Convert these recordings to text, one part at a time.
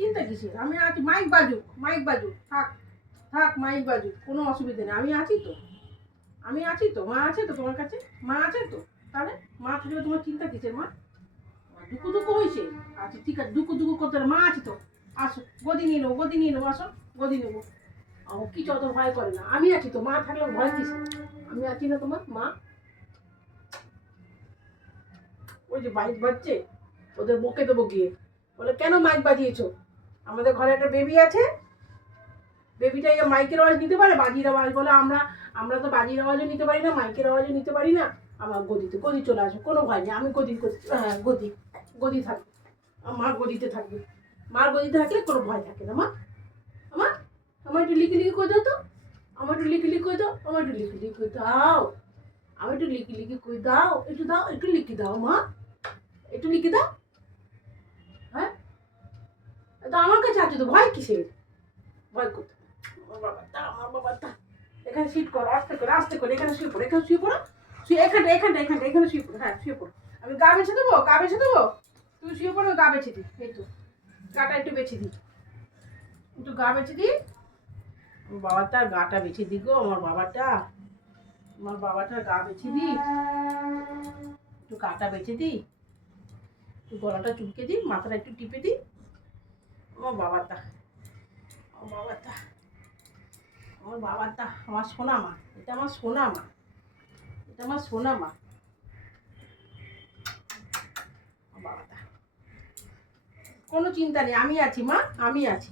চিন্তা কিসের? আমি আছি, মাইক বাজুক, মাইক বাজুক, থাক থাক, মাইক বাজুক, কোনো অসুবিধা নেই, আমি আছি তো, আমি আছি তো, মা আছে তো তোমার কাছে, মা আছে তো, তাহলে মা থাকলে তোমার চিন্তা কিসের মা? দুকু দুকু হয়েছে, আচ্ছা ঠিক আছে, দুকু দুকু করতে মা আছে তো, আসো গদি নিয়ে নেবো, গদি নিয়ে নেবো, আসো গদি নেবো। ও কিছু অত ভয় করে না, আমি আছি তো, মা থাকলে ভয় কিসে? আমি আছি না তোমার মা। ওই যে মাইক বাজছে, ওদের বকে দেবো গিয়ে, বলে কেন মাইক বাজিয়েছো? আমাদের ঘরে একটা বেবি আছে, বেবিটা মাইকের আওয়াজ নিতে পারে, বাজির আওয়াজ বলে আমরা আমরা তো বাজির আওয়াজও নিতে পারি না, মাইকের আওয়াজও নিতে পারি না। আমার গদিতে, গদি চলে আসে, কোনো ভয় নেই, আমি গদি, হ্যাঁ গদি, গদি থাকবে, মা গদিতে থাকবে, মার গদিতে থাকলে কোনো ভয় থাকে না মা। আমার আমার একটু লিখি লিখি করে দাও তো, আমার একটু লিখি লিখি করে দাও, আমার একটু লিখি লিখি করে দাও, আমার একটু লিখি লিখি করে দাও, একটু দাও, একটু লিখি দাও মা, একটু লিখে দাও। হ্যাঁ, তো আমার কাছে আছে তো, ভয় কিসের? ভয় করতে আমার বাবাটা, আমার বাবাটা। এখানে সিট করো, আস্তে করে আস্তে করে, এখানে শুয়ে পড়ো, এখানে শুয়ে পড়ো, শুয়ে এখানটা এখানটা এখানটা এখানে শুয়ে পড়ো, হ্যাঁ শুয়ে পড়ো। আমি গা বেছে দেবো, গা বেছে দেবো, তুমি শুয়ে পড়ো, গা বেছে দিই, এই তো গাটা একটু বেছে দিই, একটু গা বেছে দিই, আমার বাবাটার গাটা বেছে দিই গো, আমার বাবাটা, আমার বাবাটার গা বেছে দিই, একটু গাটা বেছে দিই, একটু গলাটা চুলকে দিই, মাথাটা একটু টিপে দিই, আমার বাবাটা, আমার বাবাটা, আমার বাবাটা, আমার সোনা মা, এটা আমার সোনা মা, এটা আমার সোনা মা, আমার বাবাটা। কোনো চিন্তা নেই, আমি আছি মা, আমি আছি,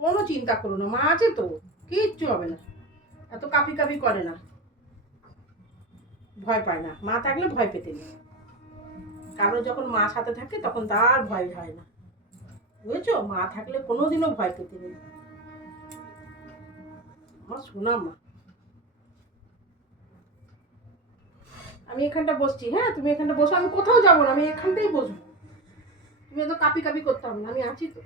কোনো চিন্তা করো না, মা আছে তো, কিচ্ছু হবে না, এত কাঁপি কাঁপি করে না, ভয় পায় না, মা থাকলে ভয় পেতে নেই, কারো যখন মা সাথে থাকে তখন তার ভয় হয় না, বুঝেছো? মা থাকলে কোনোদিনও ভয় পেতে নেই, আমার সোনা মা। আমি এখানটা বসছি, হ্যাঁ তুমি এখানটা বসো, আমি কোথাও যাবো না, আমি এখানটাই বসবো, তুমি এত কাঁপি কাঁপি করতে হবে না, আমি আছি তো।